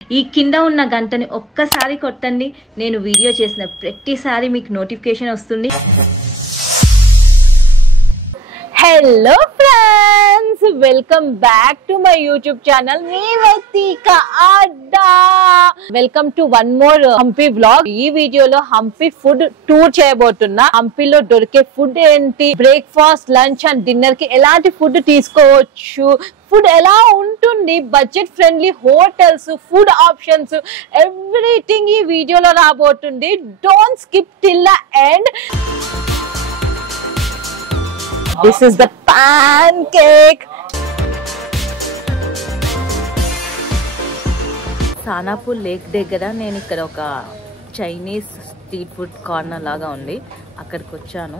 ఈ కింద ఉన్న గంటని ఒక్కసారి కొట్టండి, నేను వీడియో చేసిన ప్రతిసారి మీకు నోటిఫికేషన్ వస్తుంది. Hello friends, welcome back to my YouTube channel Revathika Adda. Welcome to one more Hampi vlog. ఈ వీడియోలో హంపి ఫుడ్ టూర్ చేయబోతున్నా. హంపిలో దొరికే ఫుడ్ ఏంటి, బ్రేక్ఫాస్ట్, లంచ్ అండ్ డిన్నర్ కి ఎలాంటి ఫుడ్ తీసుకోవచ్చు, ఫుడ్ ఎలా ఉంటుంది, budget friendly hotels, food options, everything ఈ వీడియోలో రాబోతుంది. Don't skip till the end. This is the pancake. Sanapur lake దగ్గర నేను ఇక్కడ ఒక చైనీస్ స్ట్రీట్ ఫుడ్ కార్నర్ లాగా ఉంది, అక్కడికి వచ్చాను.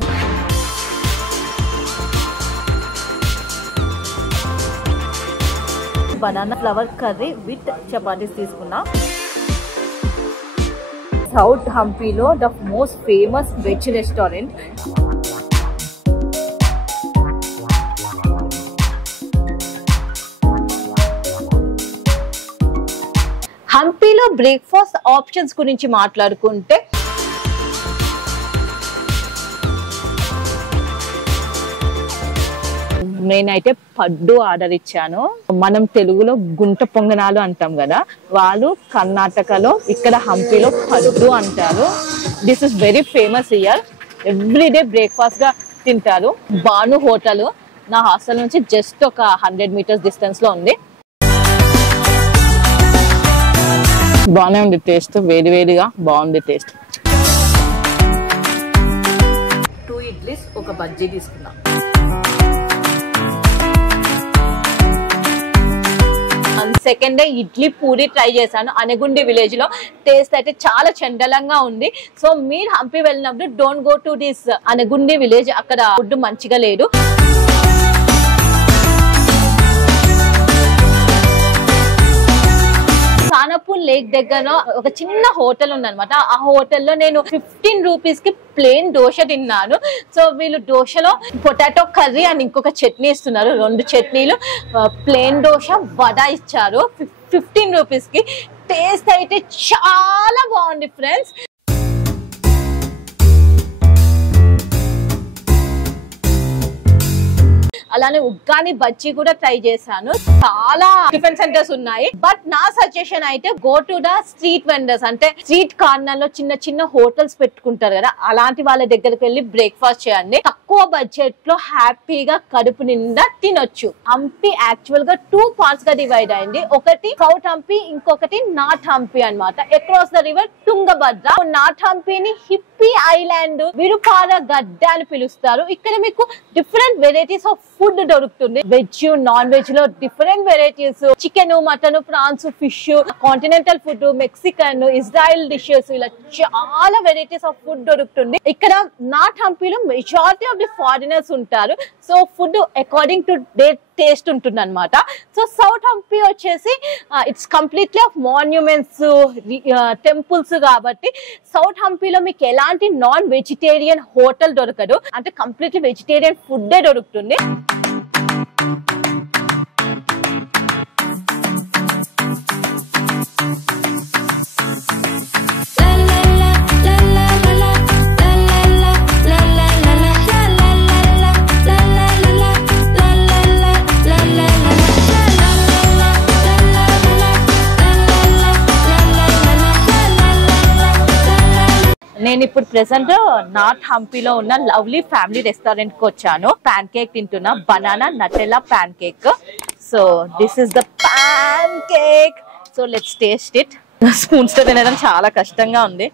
Banana flower curry with chapatis తీసుకున్నా. సౌత్ హంపీలో the most famous veg restaurant. హంపీలో బ్రేక్ఫాస్ట్ ఆప్షన్స్ గురించి మాట్లాడుకుంటే నేనైతే పడ్డు ఆర్డర్ ఇచ్చాను. మనం తెలుగులో గుంట పొంగనాలు అంటాం కదా, వాళ్ళు కర్ణాటకలో ఇక్కడ హంపీలో పడ్డు అంటారు. This is very famous here. Everyday breakfast గా తింటారు. బాను హోటల్ నా హాస్టల్ నుంచి జస్ట్ ఒక 100 మీటర్స్ డిస్టెన్స్ లో ఉంది. బాగానే ఉంది టేస్ట్, వేడి వేడిగా బాగుంది టేస్ట్. 2 ఇడ్లీస్, ఒక బజ్జీ తీసుకున్నా. Second day idli puri try చేశాను అనగుండి విలేజ్ లో. టేస్ట్ అయితే చాలా చండలంగా ఉంది. సో మీరు హంపి వెళ్ళినప్పుడు don't go to this Anegundi village, అక్కడ ఫుడ్ మంచిగా లేదు. సానాపూర్ లేక్ దగ్గర ఒక చిన్న హోటల్ ఉందన్నమాట. ఆ హోటల్లో నేను 15 రూపీస్ కి ప్లేన్ దోశ తిన్నాను. సో వీళ్ళు దోశలో పొటాటో కర్రీ అండ్ ఇంకొక చట్నీ ఇస్తున్నారు, 2 చట్నీలు, ప్లేన్ దోశ, వడ ఇచ్చారు 15 రూపీస్ కి. టేస్ట్ అయితే చాలా బాగుంది ఫ్రెండ్స్. అలానే ఉగ్గాని బజ్జీ కూడా ట్రై చేశాను. చాలా టిఫిన్ సెంటర్స్ ఉన్నాయి, బట్ నా సజెషన్ అయితే go to the street vendors. అంటే స్ట్రీట్ కార్నర్ లో చిన్న చిన్న హోటల్స్ పెట్టుకుంటారు కదా, అలాంటి వాళ్ళ దగ్గరికి వెళ్ళి బ్రేక్ఫాస్ట్ చేయండి. తక్కువ బడ్జెట్ లో హ్యాపీగా కడుపు నిండా తినొచ్చు. హంపి యాక్చువల్ గా 2 పార్ట్స్ గా డివైడ్ అయింది. ఒకటి సౌత్ హంపి, ఇంకొకటి నార్త్ హంపి అన్నమాట. Across the river Tungabhadra. North హంపిని హిప్పీ ఐలాండ్, విరుపార గడ్డ అని పిలుస్తారు. ఇక్కడ మీకు డిఫరెంట్ వెరైటీస్ ఆఫ్ ఫుడ్ దొరుకుతుంది. వెజ్, నాన్ వెజ్ లో different varieties, chicken, mutton, prawns, fish, continental food, Mexican, Israel dishes, ఇలా చాలా వెరైటీస్ ఆఫ్ ఫుడ్ దొరుకుతుంది. ఇక్కడ నార్త్ హంపీలో మెజారిటీ ఆఫ్ ది ఫారినర్స్ ఉంటారు. So food according to they taste ఉంటుంది అనమాట. సో సౌత్ హంపి వచ్చేసి it's completely of monuments, temples కాబట్టి సౌత్ హంపిలో మీకు ఎలాంటి నాన్ వెజిటేరియన్ హోటల్ దొరకదు. అంటే కంప్లీట్లీ వెజిటేరియన్ ఫుడ్డే దొరుకుతుంది. నేను ఇప్పుడు ప్రెసెంట్ నార్త్ హంపిలో ఉన్న లవ్లీ ఫ్యామిలీ రెస్టారెంట్ కి వచ్చాను. ప్యాన్ కేక్ తింటున్నా, banana Nutella pan cake. So this is the pan cake. So let's taste it. Spoons తో తినడం చాలా కష్టంగా ఉంది.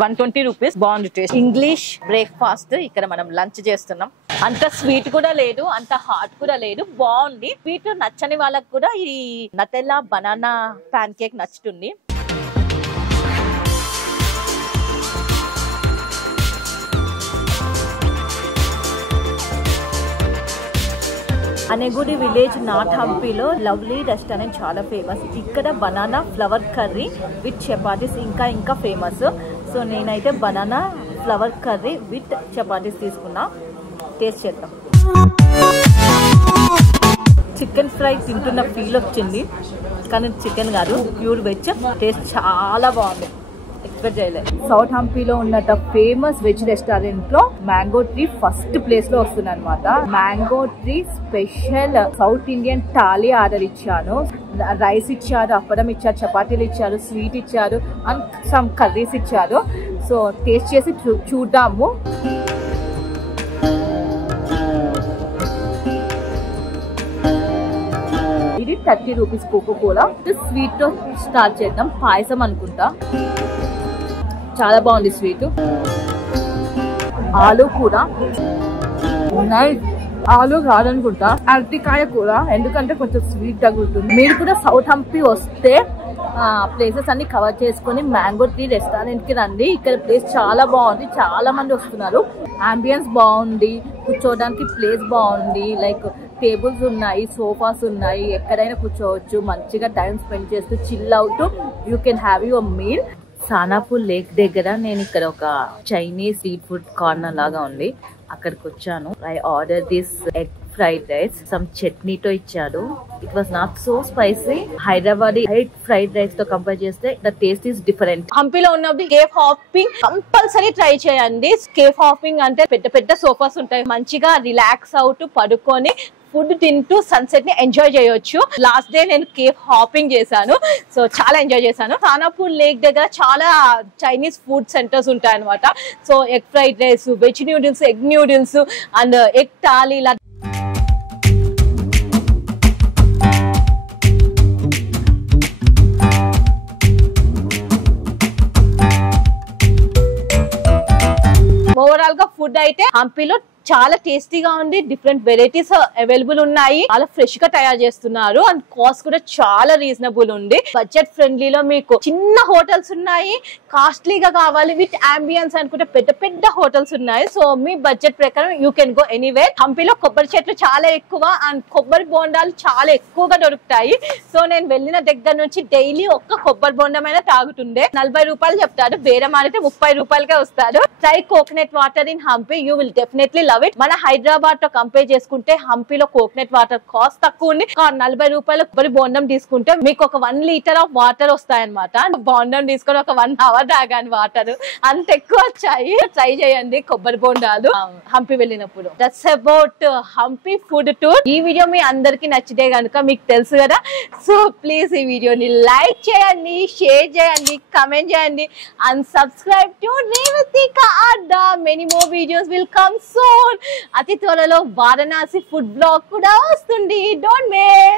120 రూపీస్. బాగుంది టేస్ట్. English breakfast. ఇక్కడ మనం లంచ్ చేస్తున్నాం. అంత స్వీట్ కూడా లేదు, అంత హాట్ కూడా లేదు, బాగుంది. స్వీట్ నచ్చని వాళ్ళకి కూడా ఈ నటెల్లా బనానా ప్యాన్ కేక్ నచ్చుతుంది. అనగుడి విలేజ్ నార్త్ హంపీలో లవ్లీ రెస్టారెంట్ చాలా ఫేమస్. ఇక్కడ banana flower curry with chapatis ఇంకా ఫేమస్. సో నేనైతే banana flower curry with chapatis తీసుకున్నా. టేస్ట్ చేద్దాం. చికెన్ ఫ్రై తింటున్న ఫీల్ వచ్చింది, కానీ చికెన్ కాదు, ప్యూర్ వెజ్. టేస్ట్ చాలా బాగుంది, ఎక్స్పెక్ట్ చేయలేదు. సౌత్ హంపీలో ఉన్న ఫేమస్ వెజ్ రెస్టారెంట్ లో మ్యాంగో ట్రీ ఫస్ట్ ప్లేస్ లో వస్తుంది అనమాట. Mango tree special south Indian thali order ఇచ్చాను. రైస్ ఇచ్చారు, అప్పడం ఇచ్చారు, చపాతీలు ఇచ్చారు, స్వీట్ ఇచ్చారు అండ్ సమ్ కర్రీస్ ఇచ్చారు. సో టేస్ట్ చేసి చూద్దాము. ఇది 30 రూపీస్ కోకోకోలా. స్వీట్ తో స్టార్ట్ చేద్దాం. పాయసం అనుకుంటా, చాలా బాగుంది స్వీట్. ఆలు కూర, ఆలు కాదనుకుంటా, అరటికాయ కూర, ఎందుకంటే కొంచెం స్వీట్ తగులుతుంది. మీరు కూడా సౌత్ హంపీ వస్తే ప్లేసెస్ అన్ని కవర్ చేసుకొని మ్యాంగో ట్రీ రెస్టారెంట్ కి రండి. ఇక్కడ ప్లేస్ చాలా బాగుంది, చాలా మంది వస్తున్నారు. అంబియన్స్ బాగుంది, కూర్చోవడానికి ప్లేస్ బాగుంది, లైక్ టేబుల్స్ ఉన్నాయి, సోఫాస్ ఉన్నాయి, ఎక్కడైనా కూర్చోవచ్చు. మంచిగా టైం స్పెండ్ చేస్తూ చిల్ అవుతూ you can have your meal. Sanapur lake దగ్గర నేను ఇక్కడ ఒక చైనీస్ సీ ఫుడ్ కార్నర్ లాగా ఉంది, అక్కడికి వచ్చాను. I order this egg fried rice, some చట్నీతో ఇచ్చాడు. It was not so spicy. Hyderabad egg fried rice తో కంపేర్ చేస్తే ద టేస్ట్ ఈస్ డిఫరెంట్. హంపీలో ఉన్నప్పుడు కేఫ్ హాపింగ్ కంపల్సరీ ట్రై చేయండి. కేఫ్ హాపింగ్ అంటే పెద్ద పెద్ద సోఫాస్ ఉంటాయి, మంచిగా రిలాక్స్ అవుతూ పడుకొని ఫుడ్ తింటూ సన్సెట్ ని ఎంజాయ్ చేయొచ్చు. లాస్ట్ డే నేను కేఫ్ హాపింగ్ చేశాను, సో చాలా ఎంజాయ్ చేశాను. సానాపూర్ లేక్ దగ్గర చాలా చైనీస్ ఫుడ్ సెంటర్స్ ఉంటాయి అనమాట. So egg fried rice, veg noodles, egg noodles and egg thali, ఇలా ఓవరాల్ గా ఫుడ్ అయితే హంపీలో చాలా టేస్టీగా ఉంది. డిఫరెంట్ వెరైటీస్ అవైలబుల్ ఉన్నాయి, చాలా ఫ్రెష్ గా తయారు చేస్తున్నారు అండ్ కాస్ట్ కూడా చాలా రీజనబుల్ ఉంది. బడ్జెట్ ఫ్రెండ్లీలో మీకు చిన్న హోటల్స్ ఉన్నాయి, కాస్ట్లీగా కావాలి విత్ అంబియన్స్ అనుకుంటే పెద్ద పెద్ద హోటల్స్ ఉన్నాయి. సో మీ బడ్జెట్ ప్రకారం యూ కెన్ గో ఎనీవేర్. హంపీలో కొబ్బరి చెట్లు చాలా ఎక్కువ అండ్ కొబ్బరి బోండాలు చాలా ఎక్కువగా దొరుకుతాయి. సో నేను వెళ్ళిన దగ్గర నుంచి డైలీ ఒక్క కొబ్బరి బోండమైనా తాగుతుండే. 40 రూపాయలు చెప్తాడు, బేరం ఆడితే 30 రూపాయలకే వస్తాడు. Try coconut water in Hampi, you will definitely love it. మన హైదరాబాద్ తో కంపేర్ చేసుకుంటే హంపీలో కోకోనట్ వాటర్ కాస్ట్ తక్కువ ఉంది. 40 రూపాయలు కొబ్బరి బోండం తీసుకుంటే మీకు ఒక 1 లీటర్ ఆఫ్ వాటర్ వస్తాయన్నమాట. బోండం తీసుకొని ఒక 1 అవర్ తాగాను వాటర్, అంత ఎక్కువ వచ్చాయి. ట్రై చేయండి కొబ్బరి బోండాలు హంపీ వెళ్ళినప్పుడు. That's about Hampi food tour. ఈ వీడియో మీ అందరికి నచ్చితే కనుక మీకు తెలుసు కదా, సో ప్లీజ్ ఈ వీడియోని లైక్ చేయండి, షేర్ చేయండి, కమెంట్ చేయండి and subscribe to Revathika Adda. Many more videos will come soon. అతి త్వరలో వారణాసి ఫుడ్ బ్లాగ్ కూడా వస్తుంది, డోంట్ మిస్.